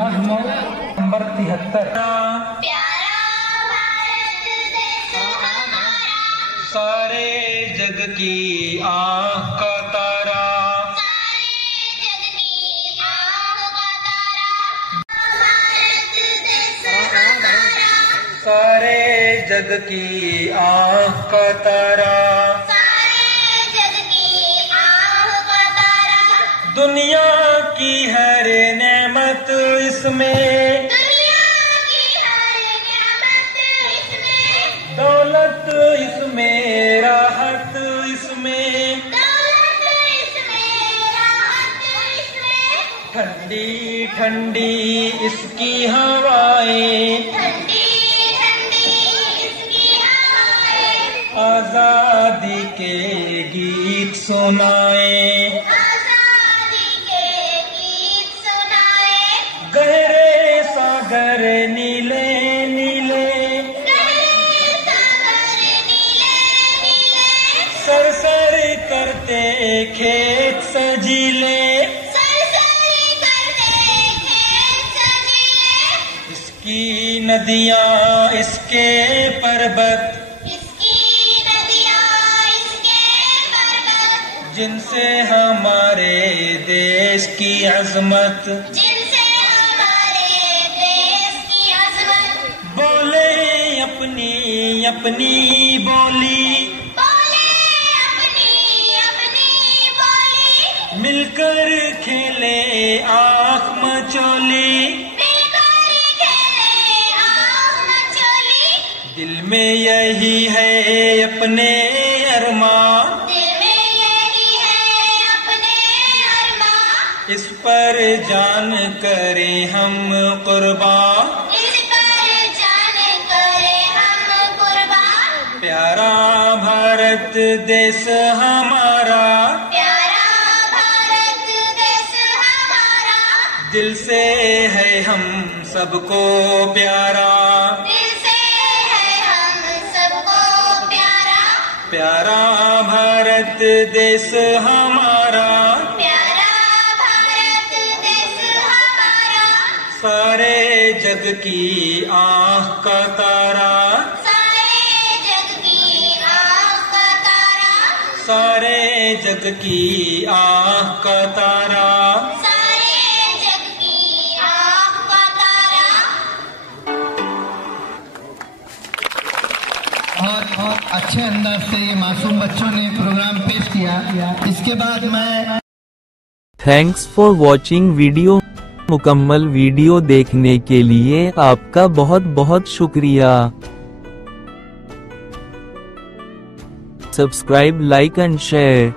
नहमो number 73। सारे जग की आँख का तारा, सारे जग की आँख का तारा, दुनिया की हर नेमत इसमें, दौलत इसमें, राहत इसमें, ठंडी ठंडी इसकी हवाएं, आजादी के गीत सुनाए, गहरे सागर नीले नीले, सरसर करते खेत सजीले, इसकी नदियाँ इसके पर्वत, जिनसे हमारे देश की अजमत, बोले अपनी अपनी बोली, मिलकर खेले आँख मचोली, दिल में यही है अपने अरमान, इस पर जान करें हम कुर्बान, प्यारा भारत देश हमारा, दिल से है हम सबको प्यारा, प्यारा भारत देश हमारा, सारे जग की आँख का तारा, सारे जग की आँख का तारा, और अच्छे अंदाज से ये मासूम बच्चों ने प्रोग्राम पेश किया। इसके बाद मैं थैंक्स फॉर वॉचिंग वीडियो। मुकम्मल वीडियो देखने के लिए आपका बहुत बहुत शुक्रिया। Subscribe, like and share.